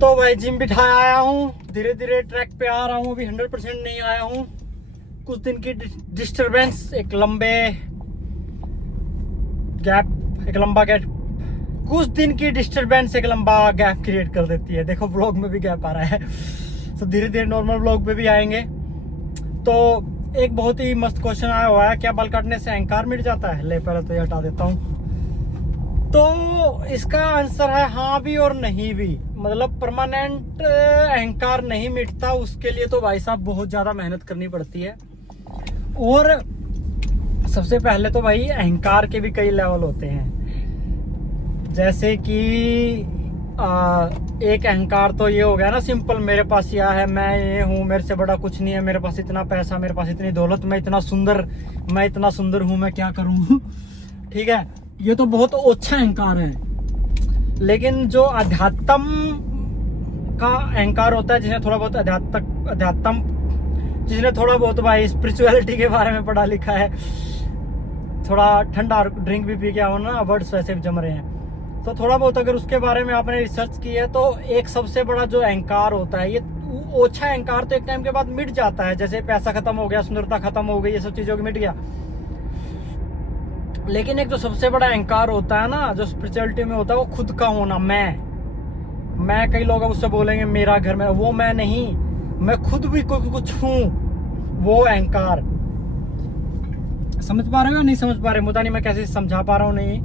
तो भाई जिम बिठा आया हूँ, धीरे धीरे ट्रैक पे आ रहा हूँ। अभी 100% नहीं आया हूँ। कुछ दिन की डिस्टरबेंस एक लंबा गैप कुछ दिन की डिस्टरबेंस एक लंबा गैप क्रिएट कर देती है। देखो व्लॉग में भी गैप आ रहा है, तो धीरे धीरे नॉर्मल व्लॉग पे भी आएंगे। तो एक बहुत ही मस्त क्वेश्चन आया हुआ है, क्या बाल काटने से अहंकार मिट जाता है? ले पहले तो ये हटा देता हूँ। तो इसका आंसर है हाँ भी और नहीं भी। मतलब परमानेंट अहंकार नहीं मिटता, उसके लिए तो भाई साहब बहुत ज्यादा मेहनत करनी पड़ती है। और सबसे पहले तो भाई अहंकार के भी कई लेवल होते हैं। जैसे कि एक अहंकार तो ये हो गया ना सिंपल, मेरे पास यह है, मैं ये हूँ, मेरे से बड़ा कुछ नहीं है, मेरे पास इतना पैसा, मेरे पास इतनी दौलत, मैं इतना सुंदर हूँ, मैं क्या करूँ। ठीक है, ये तो बहुत अच्छा अहंकार है। लेकिन जो अध्यात्म का अहंकार होता है, जिसने थोड़ा बहुत जिसने थोड़ा बहुत भाई स्पिरिचुअलिटी के बारे में पढ़ा लिखा है, थोड़ा ठंडा ड्रिंक भी पी के आओ ना, वर्ड्स वैसे भी जम रहे हैं, तो थोड़ा बहुत अगर उसके बारे में आपने रिसर्च की है, तो एक सबसे बड़ा जो अहंकार होता है, ये ओछा अहंकार तो एक टाइम के बाद मिट जाता है। जैसे पैसा खत्म हो गया, सुंदरता खत्म हो गई, ये सब चीजों की मिट गया। लेकिन एक जो सबसे बड़ा अहंकार होता है ना, जो स्पिरिचुअलिटी में होता है, वो खुद का होना। मैं कई लोग उससे बोलेंगे मेरा घर में, वो मैं नहीं, मैं खुद भी कुछ हूं, वो अहंकार। समझ पा रहे हो या नहीं समझ पा रहे? मुझे नहीं मैं कैसे समझा पा रहा हूँ। नहीं,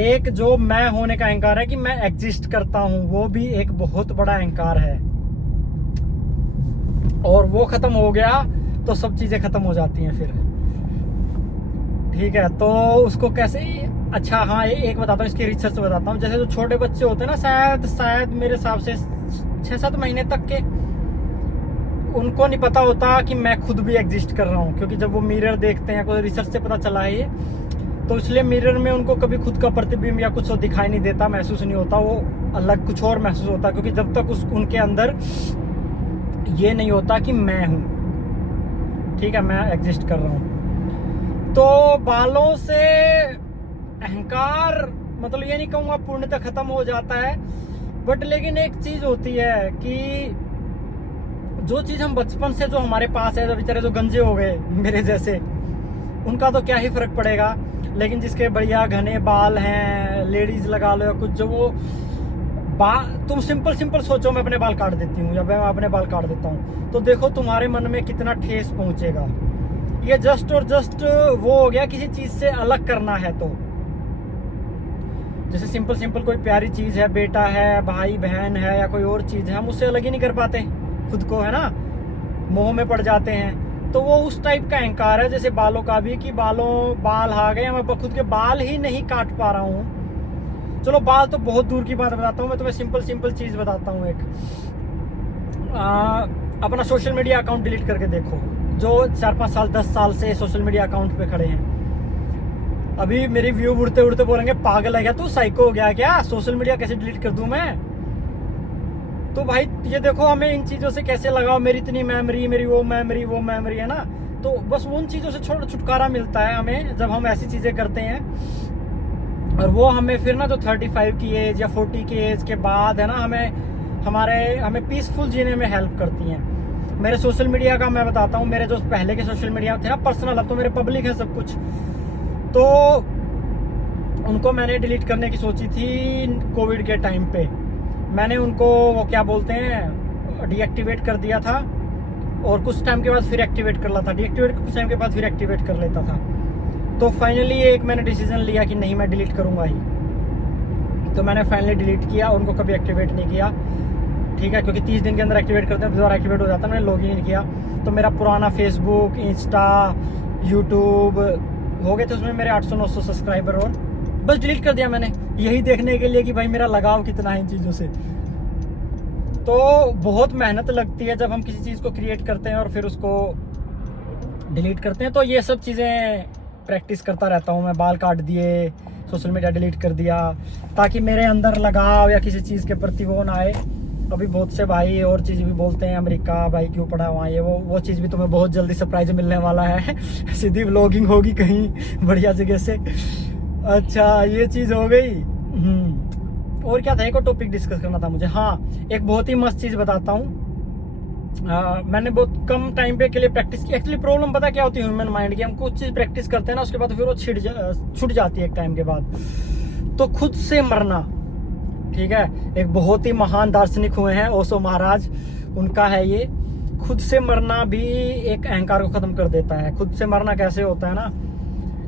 एक जो मैं होने का अहंकार है कि मैं एग्जिस्ट करता हूं, वो भी एक बहुत बड़ा अहंकार है। और वो खत्म हो गया तो सब चीजें खत्म हो जाती हैं फिर। ठीक है, तो उसको कैसे? अच्छा हाँ, एक बताता हूँ, इसकी रिसर्च बताता हूँ। जैसे जो छोटे बच्चे होते हैं ना, शायद मेरे हिसाब से 6-7 महीने तक के, उनको नहीं पता होता कि मैं खुद भी एग्जिस्ट कर रहा हूँ। क्योंकि जब वो मिरर देखते हैं, कोई रिसर्च से पता चला है ये, तो इसलिए मिरर में उनको कभी खुद का प्रतिबिंब या कुछ दिखाई नहीं देता, महसूस नहीं होता, वो अलग कुछ और महसूस होता। क्योंकि जब तक उनके अंदर ये नहीं होता कि मैं हूँ, ठीक है, मैं एग्जिस्ट कर रहा हूँ। तो बालों से अहंकार, मतलब ये नहीं कहूँगा पूर्णतः खत्म हो जाता है, बट लेकिन एक चीज होती है कि जो चीज हम बचपन से जो हमारे पास है, जो बेचारे जो गंजे हो गए मेरे जैसे, उनका तो क्या ही फर्क पड़ेगा। लेकिन जिसके बढ़िया घने बाल हैं, लेडीज लगा लो या कुछ, जो वो तुम सिंपल सोचो, मैं अपने बाल काट देती हूँ या मैं अपने बाल काट देता हूँ, तो देखो तुम्हारे मन में कितना ठेस पहुंचेगा। ये जस्ट वो हो गया किसी चीज से अलग करना है। तो जैसे सिंपल कोई प्यारी चीज है, बेटा है, भाई बहन है, या कोई और चीज है, हम उससे अलग ही नहीं कर पाते खुद को, है ना, मोह में पड़ जाते हैं। तो वो उस टाइप का अहंकार है। जैसे बालों का भी, कि बाल आ गए, मैं खुद के बाल ही नहीं काट पा रहा हूँ। चलो बाल तो बहुत दूर की बात बताता हूँ, मैं तुम्हें सिंपल चीज बताता हूँ। एक अपना सोशल मीडिया अकाउंट डिलीट करके देखो, जो 4-5 साल 10 साल से सोशल मीडिया अकाउंट पे खड़े हैं। अभी मेरी व्यू उड़ते बोलेंगे पागल है क्या तू, साइको हो गया क्या, सोशल मीडिया कैसे डिलीट कर दूं मैं? तो भाई ये देखो, हमें इन चीजों से कैसे लगाओ, मेरी इतनी मेमोरी, मेरी वो मेमोरी है ना। तो बस उन चीजों से छुटकारा मिलता है हमें जब हम ऐसी चीजें करते हैं। और वो हमें फिर ना, जो 35 की एज या 40 की एज के बाद है ना, हमें पीसफुल जीने में हेल्प करती हैं। मेरे सोशल मीडिया का मैं बताता हूँ, मेरे जो पहले के सोशल मीडिया थे ना पर्सनल, अब तो मेरे पब्लिक है सब कुछ, तो उनको मैंने डिलीट करने की सोची थी कोविड के टाइम पे। मैंने उनको वो क्या बोलते हैं, डीएक्टिवेट कर दिया था, और कुछ टाइम के बाद फिर एक्टिवेट कर लेता था, डीएक्टिवेट कुछ टाइम के बाद फिर एक्टिवेट कर लेता था। तो फाइनली एक मैंने डिसीजन लिया कि नहीं, मैं डिलीट करूंगा ही। तो मैंने फाइनली डिलीट किया, उनको कभी एक्टिवेट नहीं किया। ठीक है, क्योंकि 30 दिन के अंदर एक्टिवेट करते हैं, दोबारा एक्टिवेट हो जाता है, मैंने लॉग इन नहीं किया। तो मेरा पुराना फेसबुक, इंस्टा, यूट्यूब हो गए थे, उसमें मेरे 800-900 सब्सक्राइबर, और बस डिलीट कर दिया मैंने, यही देखने के लिए कि भाई मेरा लगाव कितना है इन चीज़ों से। तो बहुत मेहनत लगती है जब हम किसी चीज़ को क्रिएट करते हैं और फिर उसको डिलीट करते हैं। तो ये सब चीज़ें प्रैक्टिस करता रहता हूँ मैं। बाल काट दिए, सोशल मीडिया डिलीट कर दिया, ताकि मेरे अंदर लगाव या किसी चीज़ के प्रति वो ना आए। अभी बहुत से भाई और चीज़ भी बोलते हैं, अमेरिका भाई क्यों पढ़ा वहाँ, ये वो चीज़ भी तुम्हें बहुत जल्दी सरप्राइज मिलने वाला है। सीधी व्लॉगिंग होगी कहीं बढ़िया जगह से। अच्छा ये चीज हो गई। और क्या था, एक और टॉपिक डिस्कस करना था मुझे। हाँ, एक बहुत ही मस्त चीज बताता हूँ। मैंने बहुत कम टाइम पे के लिए प्रैक्टिस की। एक्चुअली प्रॉब्लम पता क्या होती है ह्यूमन माइंड की, हम कुछ चीज प्रैक्टिस करते हैं ना, उसके बाद फिर वो छूट जाती है एक टाइम के बाद। तो खुद से मरना, ठीक है, एक बहुत ही महान दार्शनिक हुए हैं ओशो महाराज, उनका है ये। खुद से मरना भी एक अहंकार को खत्म कर देता है। खुद से मरना कैसे होता है ना,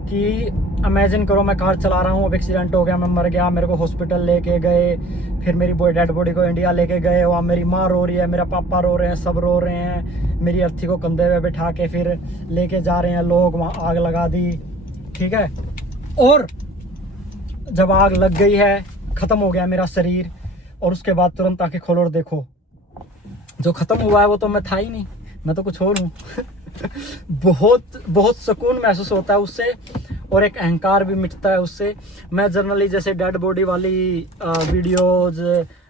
कि इमेजिन करो मैं कार चला रहा हूँ, अब एक्सीडेंट हो गया, मैं मर गया, मेरे को हॉस्पिटल लेके गए, फिर मेरी डेड बॉडी को इंडिया लेके गए, वहाँ मेरी माँ रो रही है, मेरा पापा रो रहे हैं, सब रो रहे हैं, मेरी अर्थी को कंधे पे बिठा के फिर लेके जा रहे हैं लोग, वहाँ आग लगा दी, ठीक है। और जब आग लग गई है, खत्म हो गया मेरा शरीर, और उसके बाद तुरंत आके खोलो और देखो जो खत्म हुआ है वो तो मैं था ही नहीं, मैं तो कुछ और हूँ। बहुत बहुत सुकून महसूस होता है उससे, और एक अहंकार भी मिटता है उससे। मैं जनरली जैसे डेड बॉडी वाली वीडियोज,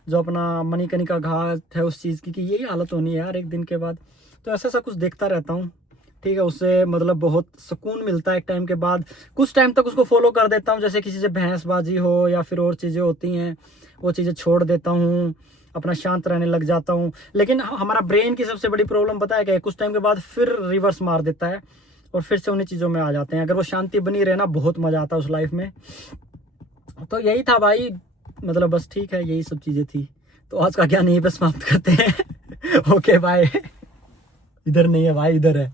जो अपना मणिकर्णिका घाट है उस चीज़ की, कि यही हालत होनी है यार एक दिन के बाद, तो ऐसा कुछ देखता रहता हूँ, ठीक है। उससे मतलब बहुत सुकून मिलता है एक टाइम के बाद। कुछ टाइम तक उसको फॉलो कर देता हूँ, जैसे किसी से भैंसबाजी हो या फिर और चीज़ें होती हैं, वो चीज़ें छोड़ देता हूँ, अपना शांत रहने लग जाता हूँ। लेकिन हमारा ब्रेन की सबसे बड़ी प्रॉब्लम पता है क्या है, कुछ टाइम के बाद फिर रिवर्स मार देता है और फिर से उन्हीं चीज़ों में आ जाते हैं। अगर वो शांति बनी रहे ना, बहुत मज़ा आता है उस लाइफ में। तो यही था भाई, मतलब बस ठीक है, यही सब चीज़ें थी। तो आज का ज्ञान यहीं पे समाप्त करते हैं। Okay bye. इधर नहीं है भाई, इधर है।